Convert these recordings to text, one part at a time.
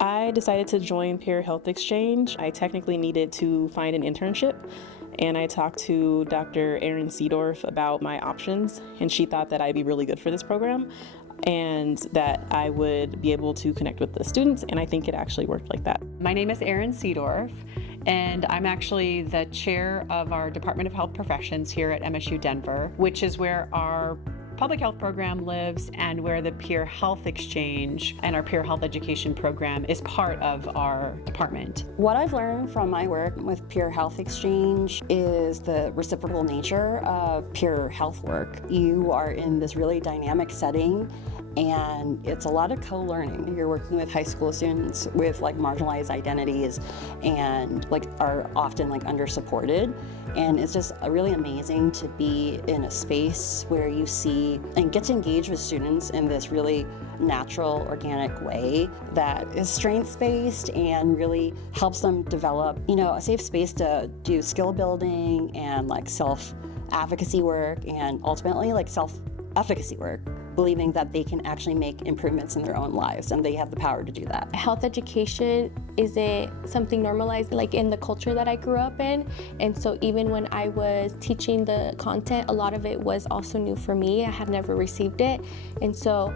I decided to join Peer Health Exchange. I technically needed to find an internship, and I talked to Dr. Erin Seedorf about my options, and she thought that I'd be really good for this program and that I would be able to connect with the students, and I think it actually worked like that. My name is Erin Seedorf, and I'm actually the chair of our Department of Health Professions here at MSU Denver, which is where our public health program lives and where the Peer Health Exchange and our peer health education program is part of our department. What I've learned from my work with Peer Health Exchange is the reciprocal nature of peer health work. You are in this really dynamic setting, and it's a lot of co-learning. You're working with high school students with marginalized identities and are often under-supported. And it's just really amazing to be in a space where you see and get to engage with students in this really natural, organic way that is strengths-based and really helps them develop, a safe space to do skill building and self-advocacy work and ultimately self-efficacy work, believing that they can actually make improvements in their own lives and they have the power to do that. Health education isn't something normalized in the culture that I grew up in, and so even when I was teaching the content, a lot of it was also new for me. I had never received it, and so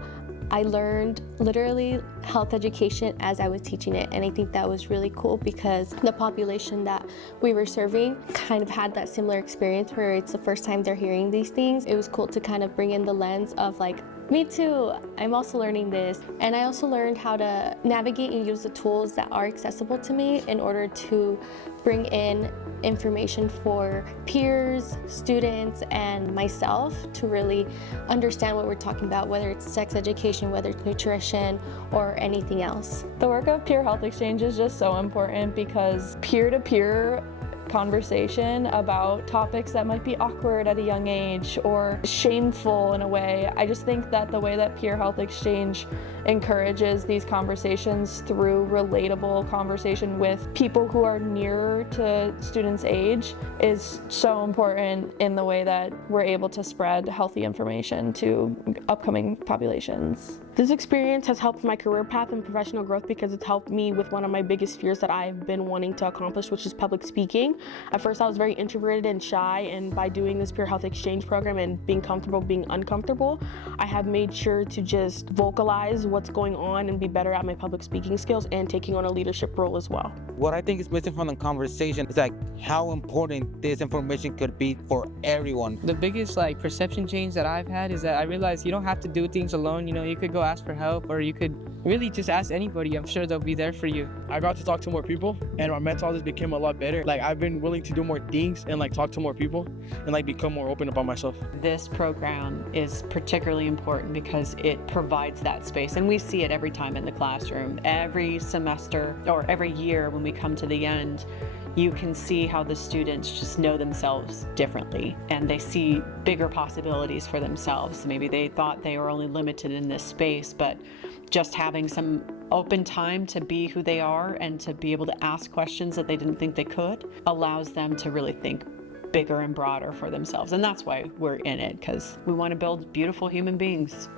I learned literally health education as I was teaching it, and I think that was really cool because the population that we were serving kind of had that similar experience where it's the first time they're hearing these things. It was cool to kind of bring in the lens of me too, I'm also learning this. And I also learned how to navigate and use the tools that are accessible to me in order to bring in information for peers, students, and myself to really understand what we're talking about, whether it's sex education, whether it's nutrition, or anything else. The work of Peer Health Exchange is just so important because peer-to-peer conversation about topics that might be awkward at a young age or shameful in a way. I just think that the way that Peer Health Exchange encourages these conversations through relatable conversation with people who are nearer to students' age is so important in the way that we're able to spread healthy information to upcoming populations. This experience has helped my career path and professional growth because it's helped me with one of my biggest fears that I've been wanting to accomplish, which is public speaking. At first I was very introverted and shy, and by doing this Peer Health Exchange program and being comfortable being uncomfortable, I have made sure to just vocalize what's going on and be better at my public speaking skills and taking on a leadership role as well. What I think is missing from the conversation is how important this information could be for everyone. The biggest perception change that I've had is that I realized you don't have to do things alone. You could go ask for help, or you could really just ask anybody. I'm sure they'll be there for you. I got to talk to more people, and my mental health became a lot better. I've been willing to do more things and talk to more people and become more open about myself. This program is particularly important because it provides that space, and we see it every time in the classroom. Every semester or every year when we come to the end, you can see how the students just know themselves differently and they see bigger possibilities for themselves. Maybe they thought they were only limited in this space, but just having some open time to be who they are and to be able to ask questions that they didn't think they could allows them to really think bigger and broader for themselves. And that's why we're in it, because we want to build beautiful human beings.